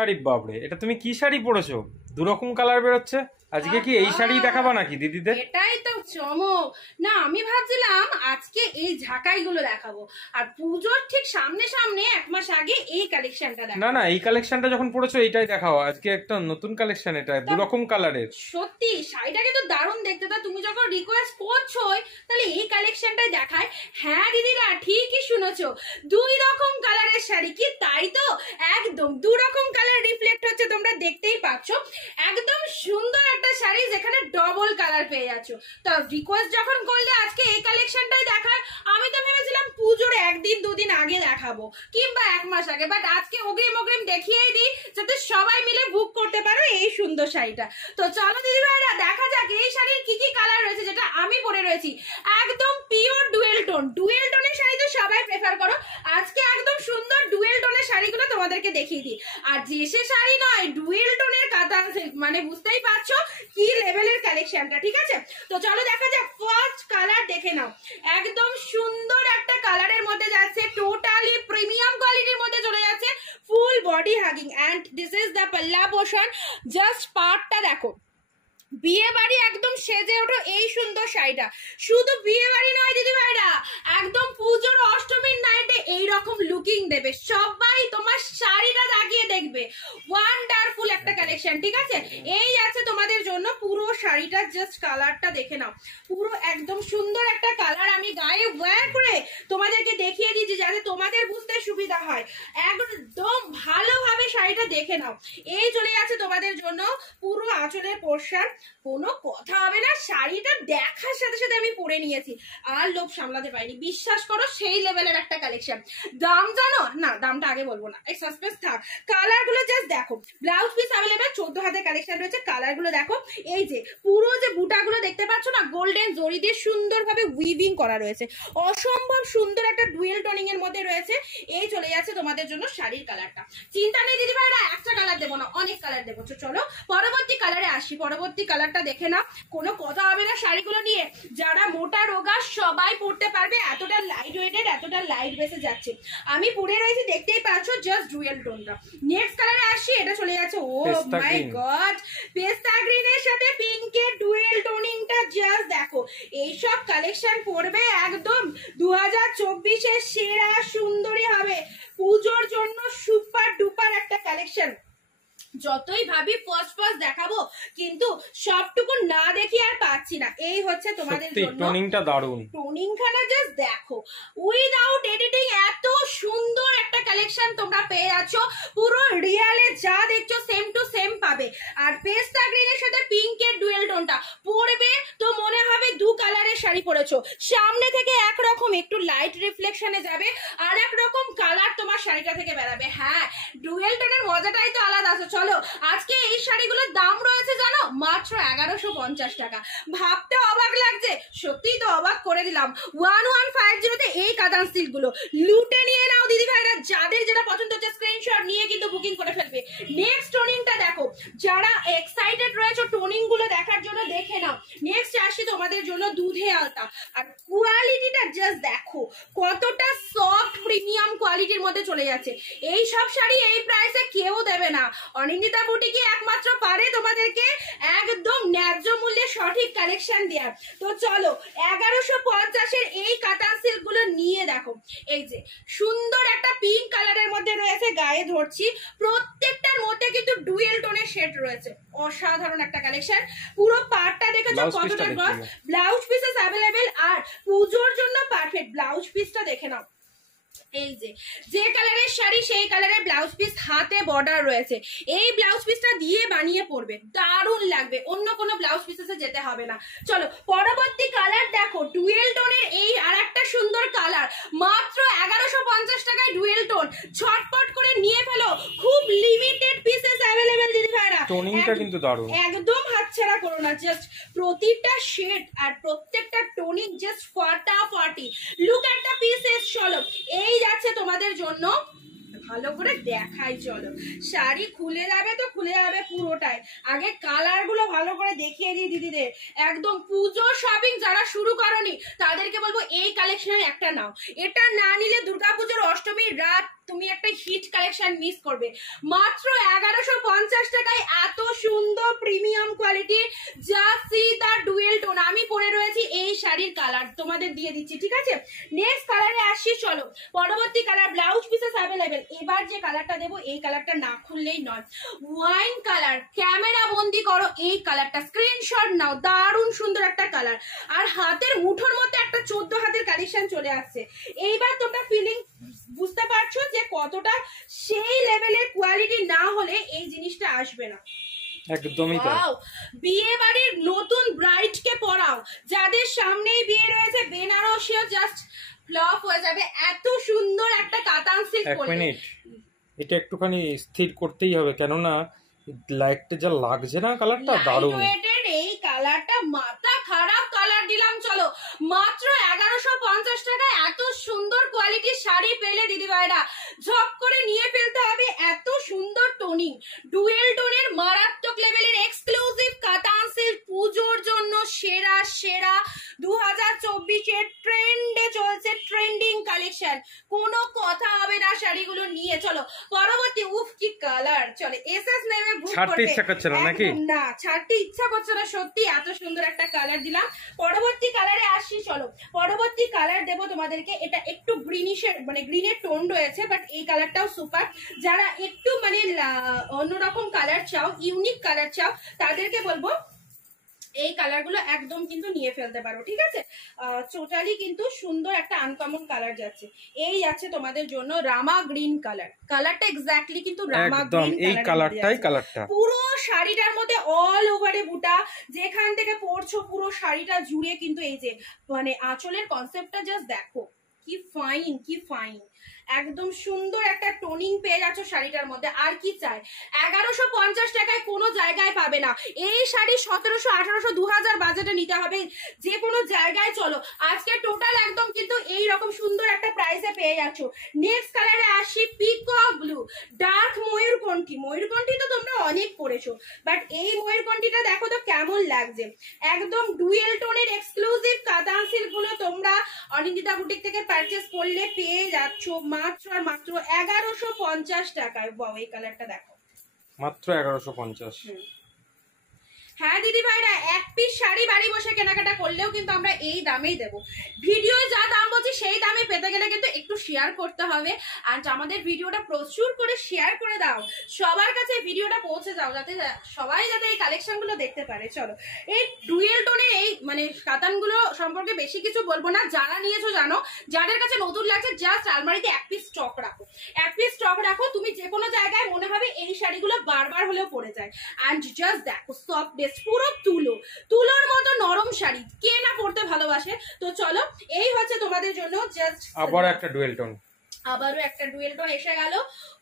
আরে বাপরে, এটা তুমি কি শাড়ি পরেছো? দুরকম কালার বেরোচ্ছে। আজকে কি এই শাড়ি দেখাবা নাকি দিদিদের? এটাই তো চমক না, আমি ভাবছিলাম আজকে এই ঝাঁকাইগুলো দেখাবো, আর পুজোর ঠিক সামনে সামনে 1 মাস আগে এই কালেকশনটা দেখাবো। না না, এই কালেকশনটা যখন পরেছো এইটাই দেখাও। আজকে একটা নতুন কালেকশন, এটা দুরকম কালারের। সত্যি শাড়িটা কিন্তু দারুণ দেখতে, তা তুমি যখন রিকোয়েস্ট করছোই তাহলে এই কালেকশনটাই দেখায়। হ্যাঁ দিদিরা ঠিকই শুনেছো, 2 রকম কালারের শাড়ি। কি তাই তো, একদম 2 রকম কালার রিফ্লেক্ট হচ্ছে, তোমরা দেখতেই পাচ্ছ। একদম সুন্দর একটা শাড়ি যেখানে ডবল কালার পেয়ে যাচ্ছ। তো রিকোয়েস্ট যখন করলে আজকে এই কালেকশনটাই দেখায়, আমি তো ভেবেছিলাম পুজোর 1 দিন 2 দিন আগে দেখাবো কিংবা 1 মাস আগে, বাট আজকে অগ্রিম অগ্রিম দেখিয়েই দিই যাতে সবাই মিলে বুক করতে পারো এই সুন্দর শাড়িটা। তো চলো দিদি ভাইরা দেখা যাক এই শাড়ির কি কি কালার রয়েছে, যেটা আমি পরে রয়েছি। একদম পিওর ডুয়েল টোনের শাড়ি তো সবাই প্রেফার করো, আজকে একদম সুন্দর ডুয়েল টোনের শাড়িগুলো তোমাদেরকে দেখিয়ে দিই। আর যে সে শাড়ি নয়, ডুয়েল টোনের কাতান সিল্ক, মানে বুঝতেই পারছো কি লেভেলের কালেকশনটা। ঠিক আছে, তো চলো দেখা যাক। ফার্স্ট কালার দেখে নাও, একদম সুন্দর একটা কালারের মধ্যে যাচ্ছে, টোটালি প্রিমিয়াম কোয়ালিটির মধ্যে চলে যাচ্ছে, full body hugging, and this is the পাল্লা পোর্শন। জাস্ট পার্টটা দেখো, বিয়ে বাড়ি একদম সেজে ওঠো এই সুন্দর শাড়িটা। শুধু বিয়ে বাড়ি নয় দিদি ভাইরা, একদম পুজোর অষ্টমীর নাইটে এইরকম লুকিং দেবে সবাই, তোমার শাড়িটা লাগিয়ে দেখবে। ওয়ান্ডারফুল একটা কালেকশন। ঠিক আছে, এই আছে তোমাদের জন্য পুরো শাড়িটা, জাস্ট কালারটা দেখে নাও, পুরো একদম সুন্দর একটা কালার। আমি গায়ে ওয়্যার করে তোমাদেরকে দেখিয়ে দিচ্ছি যাতে তোমাদের বুঝতে সুবিধা হয়। একদম ভালোভাবে শাড়িটা দেখে নাও। এই চলে যাচ্ছে তোমাদের জন্য পুরো আঁচলের পোর্শন, কোনো কথা হবে না, শাড়িটা দেখার সাথে সাথে আমি পরে নিয়েছি, আর লোভ সামলাতে পারিনি, বিশ্বাস করো সেই লেভেলের একটা কালেকশন। দাম জানো না, দামটা আগে বলবো না, এই সাসপেন্স থাক। কালার গুলো জাস্ট দেখো, ব্লাউজ পিস অ্যাভেলেবেল, 14 হাতের কালেকশন রয়েছে। কালার গুলো দেখো, এই যে পুরো যে বুটাগুলো দেখতে পাচ্ছ না, গোল্ডেন জরি দিয়ে সুন্দরভাবে উইভিং করা রয়েছে, অসম্ভব সুন্দর একটা ডুয়েল টোনিং এর মধ্যে রয়েছে। এই চলে যাচ্ছে তোমাদের জন্য শাড়ির কালারটা। চিন্তা নেই দিদি ভাইরা, একটা কালার দেবো না, অনেক কালার দেবো। চলো পরবর্তী কালারে আসি, পরবর্তী কালারটা দেখে না, কোনো কথা হবে না শাড়িগুলো নিয়ে। যারা মোটা রোগা সবাই পরতে পারবে, এতটা লাইট ওয়েটেড, এতটা লাইট বেসে যাচ্ছে। আমি পরে রয়েছি, দেখতেই পাচ্ছ, জাস্ট ডুয়েল টোনটা। নেক্সট কালারে আসি, এটা চলে যাচ্ছে, ও মাই গড, পেস্তা গ্রিনের সাথে পিঙ্কের ডুয়েল টোনিংটা জাস্ট দেখো। এইসব কালেকশন পরবে একদম 2024-এর সেরা সুন্দরী হবে, পুজোর জন্য সুপার ডুপার একটা কালেকশন। যতই ভাবি ফার্স্ট দেখাবো, কিন্তু সবটুকু না দেখি আর পাচ্ছি না। এই হচ্ছে তোমাদের জন্য টোনিংটা দারুণ, টোনিংখানা জাস্ট দেখো, উইদাউট এডিটিং এত সুন্দর একটা কালেকশন তোমরা পেয়ে যাচ্ছ। পুরো রিয়ালে যা দেখছো সেম টু সেম পাবে। আর পেস্তা গ্রিনের সাথে পিঙ্কের ডুয়েল টোনটা পরবে তো মনে হবে 2 কালারের শাড়ি পরেছো। সামনে থেকে একরকম একটু লাইট রিফ্লেকশনে যাবে, আর একরকম কালার তোমার শাড়িটা থেকে বেরাবে। হ্যাঁ, ডুয়েল টোনের মজাটাই তো আলাদা আছে। চলো আজকে এই শাড়িগুলোর দাম রয়েছে জানো, মাত্র 1150 টাকা। ভাবতে অবাক লাগছে, সত্যিই তো অবাক করে দিলাম। 1150-তে এই কাতান সিল্ক গুলো লুটে নিয়ে নাও দিদি ভাইরা, যাদের যেটা পছন্দ হচ্ছে স্ক্রিনশট নিয়ে কিন্তু বুকিং করে ফেলবে। নেক্সট টোনিংটা দেখো, যারা এক্সাইটেড রয়েছে টোনিং গুলো দেখার জন্য দেখে নাও। নেক্সট আসি তোমাদের জন্য দুধে আলতা, আর কোয়ালিটিটা জাস্ট দেখো কতটা সফট প্রিমিয়াম কোয়ালিটির মধ্যে চলে যাচ্ছে। এই সব শাড়ি এই প্রাইসে কেউ দেবে না, অনিন্দিতা বুটিকে একমাত্র পারে তোমাদেরকে একদম ন্যায্য মূল্যে সঠিক কালেকশন দেওয়ার। তো চলো 1150-এর এই কাতান সিল্ক গুলো নিয়ে দেখো, এই যে সুন্দর একটা পিঙ্ক কালারের মধ্যে রয়েছে, গায়ে ধরছি, প্রত্যেকটার মধ্যে কিন্তু ডুয়েল টোনের শেড রয়েছে, অসাধারণ একটা কালেকশন। পুরো পার্টটা দেখেছো কতটা গস, ব্লাউজ পিসেস অ্যাভেলেবেল, আর পুজোর জন্য পারফেক্ট। ব্লাউজ পিসটা দেখে নাও, এই যে কালারের শাড়ি সেই কালারের ব্লাউজ পিস, হাতে বর্ডার রয়েছে। এই ব্লাউজ পিসটা দিয়ে বানিয়ে পরবে, দারুণ লাগবে, অন্য কোনো ব্লাউজ পিসে যেতে হবে না। চলো পরবর্তী কালার দেখো, ডুয়েল টোনের এই আর একটা সুন্দর কালার, মাত্র 1150 টাকায় ডুয়েল টোন। ঝটপট করে নিয়ে ফেলো, খুব লিমিটেড পিসেস অ্যাভেলেবেল দিদি ভাইরা। টোনিংটা কিন্তু দারুণ, একদম হাতছাড়া করো না, জাস্ট প্রতিটা শেড আর প্রত্যেকটা টোনিং জাস্ট ফাটাফাটি। Look at the pieces. চলো এই যাচ্ছে তোমাদের জন্য ভালো করে দেখাই, চলো। শাড়ি খুলে যাবে তো খুলে যাবে পুরোটাই। আগে কালার গুলো ভালো করে দেখিয়ে দিই দিদিদের। একদম পুজো শপিং যারা শুরু করনি তাদেরকে বলবো এই কালেকশনের একটা নাও। এটা না নিলে দুর্গাপুজোর অষ্টমীর রাত তুমি একটা হিট কালেকশন মিস করবে। মাত্র 1150 টাকায় এত সুন্দর প্রিমিয়াম কোয়ালিটি জাসি দা ডুয়েল টোন। আমি পরে রয়েছি এই শাড়ির কালার তোমাদের দিয়ে দিচ্ছি, ঠিক আছে। নেক্সট কালারে আসি, চলো। পরবর্তী কালার ব্লাউজ পিসেস অ্যাভেলেবেল। এবার যে কালারটা দেবো এই কালারটা না খুললেই নয়। ওয়াইন কালার, ক্যামেরা বন্দি করো এই কালারটা, স্ক্রিনশট নাও। দারুণ সুন্দর একটা কালার, আর হাতের মুঠোর মধ্যে একটা 14 হাতের কালেকশন চলে আসছে। এইবার তোমরা ফিলিং বুঝতে পারছো যে কতটা সেই লেভেলের কোয়ালিটি না হলে এই জিনিসটা আসবে না। একদমই তাই। বিয়ে বাড়ির নতুন ব্রাইড কে পরাও, যাদের সামনেই বিয়ে রয়েছে বেনারসিও জাস্ট ফ্লপ হয়ে যাবে। এত সুন্দর একটা কাতান সিল্ক। এক মিনিট, এটা একটুখানি স্থির করতেই হবে, কেননা লাইটটা যা লাগছে না, কালারটা দারুণ। এই কালারটা মাথা খারাপ কালার দিলাম, চলো। মাত্র 1150 টাকায় এত সুন্দর কোয়ালিটির শাড়ি পেলে দিদি ভাইরা ঝক করে নিয়ে ফেলতে হবে। এত সুন্দর টোনিং, ডুয়েল টোনের মারাত্মক লেভেলের এক্সক্লুসিভ কাতান সিল্ক, পুজোর জন্য সেরা সেরা 2024 ট্রেন্ডে চলছে, ট্রেন্ডিং কালেকশন। কোনো কথা হবে না শাড়িগুলো নিয়ে। চলো পরবর্তী। উফ কি কালার, চলে এসএস নেমে বুক করতে ছাড়তে ইচ্ছা করছে না নাকি? না, ছাড়তে ইচ্ছা করছে না, সত্যি এত সুন্দর একটা কালার দিলাম। পরবর্তী কালারে আসি, চলো। পরবর্তী কালার দেবো তোমাদেরকে, এটা একটু গ্রিনিশের মানে গ্রিনের টোন রয়েছে, বাট এই কালারটাও সুপার। যারা একটু মানে অন্যরকম কালার চাও, ইউনিক কালার চাও, তাদেরকে বলবো এই কালার গুলো একদম কিন্তু নিয়ে ফেলতে পারো, ঠিক আছে। টোটালি কিন্তু সুন্দর একটা আনকমন কালার যাচ্ছে। এই যাচ্ছে তোমাদের জন্য রামা গ্রিন কালার। কালারটা এক্স্যাক্টলি কিন্তু রামা গ্রিন, এই কালারটাই কালারটা পুরো শাড়িটার মধ্যে অল ওভারে বুটা, যেখান থেকে পরছো পুরো শাড়িটা জুড়ে কিন্তু এই যে মানে আঁচলের কনসেপ্টটা জাস্ট দেখো কি ফাইন, কি ফাইন। একদম সুন্দর একটা টোনিং পেয়ে যাচ্ছ শাড়িটার মধ্যে। আর কি চাই? 1150 টাকায় কোনো জায়গায় পাবে না এই শাড়ি। 1700, 1800, 2000 বাজেটে নিতে হবে যে কোনো জায়গায়। চলো আজকে টোটাল একদম কিন্তু এই রকম সুন্দর একটা প্রাইসে পেয়ে যাচ্ছ। নেক্সট কালারে আসি, পিকক ব্লু, ডার্ক ময়ূরকণ্ঠী। ময়ূরকণ্ঠী তো তোমরা অনেক পরেছো, বাট এই ময়ূরকণ্ঠীটা দেখো তো কেমন লাগছে। একদম ডুয়েল টোনের এক্সক্লুসিভ কাতান সিল্ক গুলো তোমরা অনিন্দিতা বুটিক থেকে পারচেস করলে পেয়ে যাচ্ছ মাত্র আর মাত্র 1150 টাকায়। বাও, এই কালারটা দেখো, মাত্র 1150। হ্যাঁ দিদি ভাইরা, এক পিস শাড়ি বাড়ি বসে কেনাকাটা করলেও কিন্তু আমরা এই দামেই দেবো। ভিডিও যা দাম বলছি সেই দামে পেতে গেলে কিন্তু একটু শেয়ার করতে হবে। আর আমাদের ভিডিওটা প্রচুর করে শেয়ার করে দাও, সবার কাছে ভিডিওটা পৌঁছে যাও, যাতে সবাই যাতে এই কালেকশন গুলো দেখতে পারে। চলো, এই ডুয়েল টোনের এই মানে কাতানগুলো সম্পর্কে বেশি কিছু বলবো না, যারা নিয়েছো জানো। যাদের কাছে নতুন লাগছে জাস্ট আলমারিতে এক পিস স্টক রাখো, এক পিস স্টক রাখো। তুমি যে কোনো জায়গায় মনে হবে এই শাড়িগুলো বারবার হলেও পরে যায়। অ্যান্ড জাস্ট দেখো সফট, পুরো তুলোর মতো নরম শাড়ি, কে না পড়তে ভালোবাসে। তো চলো, এই হচ্ছে তোমাদের জন্য জাস্ট আবার একটা ডুয়েল টোন, আবারও একটা ডুয়েল টোন এসে গেল।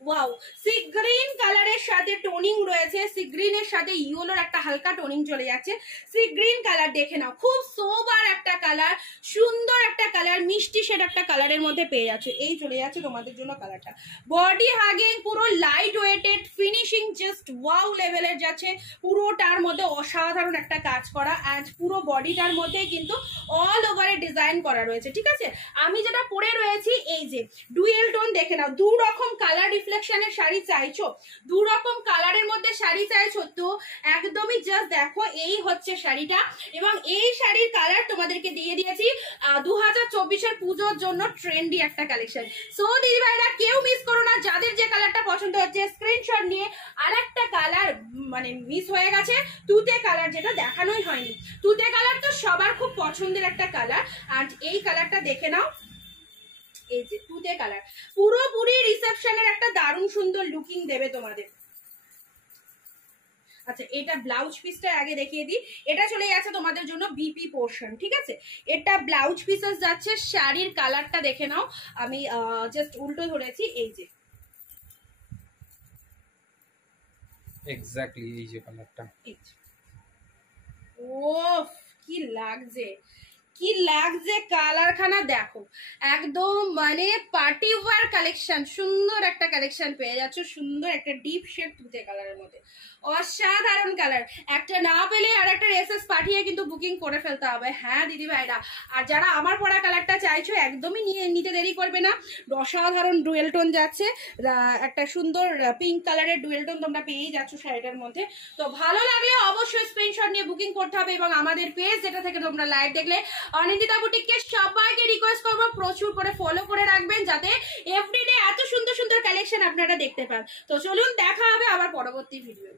ওয়াও, সি গ্রিন কালারের সাথে টোনিং রয়েছে, সি গ্রিনের সাথে ইয়েলোর একটা হালকা টোনিং চলে যাচ্ছে। সি গ্রিন কালার দেখে নাও, খুব সোবার একটা কালার, সুন্দর একটা কালার, মিষ্টি শেড একটা কালারের মধ্যে পেয়ে যাচ্ছে। এই চলে যাচ্ছে তোমাদের জন্য কালারটা। বডি হাগিং, পুরো light weighted, finishing just wow লেভেলের যাচ্ছে। পুরোটার মধ্যে অসাধারণ একটা কাজ করা, অ্যান্ড পুরো বডিটার মধ্যে কিন্তু অল ওভারে ডিজাইন করা রয়েছে, ঠিক আছে। আমি যেটা পরে রয়েছি এই যে ডুয়েল টোন দেখে নাও। দু রকম কালার রিফ্লেকশনের শাড়ি চাইছো, দু রকম কালারের মধ্যে শাড়ি চাইছো, তো একদমই জাস্ট দেখো এই হচ্ছে শাড়িটা। এবং এই শাড়ির কালার তোমাদেরকে দিয়ে দিয়েছি 2024 পুজোর জন্য ট্রেন্ডি একটা কালেকশন। সো দিদি ভাইরা কেউ মিস করো না, যাদের যে কালারটা পছন্দ হচ্ছে স্ক্রিনশট নিয়ে। আর একটা কালার মানে মিস হয়ে গেছে, তুতে কালার, যেটা দেখানোই হয়নি। তুতে কালার তো সবার খুব পছন্দের একটা কালার, আর এই কালারটা দেখে নাও। এই যে তুতে কালার, পুরোপুরি রিসেপশনের একটা দারুণ সুন্দর লুকিং দেবে তোমাদের। আচ্ছা, এটা ব্লাউজ পিসটা আগে দেখিয়ে দিই। এটা চলে যাচ্ছে তোমাদের জন্য বিপি পোর্শন, ঠিক আছে। এটা ব্লাউজ পিসেস যাচ্ছে। শাড়ির কালারটা দেখে নাও, আমি জাস্ট উল্টো ধরেছি, এই যে এক্স্যাক্টলি এই যে কালারটা। ও কি লাগছে, কি লাগছে কালারখানা দেখো, একদম মানে পার্টি ওয়্যার কালেকশন, সুন্দর একটা কালেকশন পেয়ে যাচ্ছ, সুন্দর একটা ডিপ শেড তুতে কালারের মধ্যে, অসাধারণ কালার। একটা না পেলে আর একটা এসএস পাঠিয়ে কিন্তু বুকিং করে ফেলতে হবে। হ্যাঁ দিদি ভাইরা, আর যারা আমার পরা কালারটা চাইছো একদমই নিতে দেরি করবে না, অসাধারণ ডুয়েল টোন যাচ্ছে, একটা সুন্দর পিঙ্ক কালারের ডুয়েল টোন তোমরা পেয়েই যাচ্ছ শাড়িটার মধ্যে। তো ভালো লাগলে অবশ্যই স্ক্রিনশট নিয়ে বুকিং করতে হবে, এবং আমাদের পেজ যেটা থেকে তোমরা লাইভ দেখলে অনিন্দিতা বুটিককে সবাইকে রিকোয়েস্ট করবো প্রচুর করে ফলো করে রাখবেন, যাতে এভরিডে এত সুন্দর সুন্দর কালেকশন আপনারা দেখতে পান। তো চলুন দেখা হবে আবার পরবর্তী ভিডিও।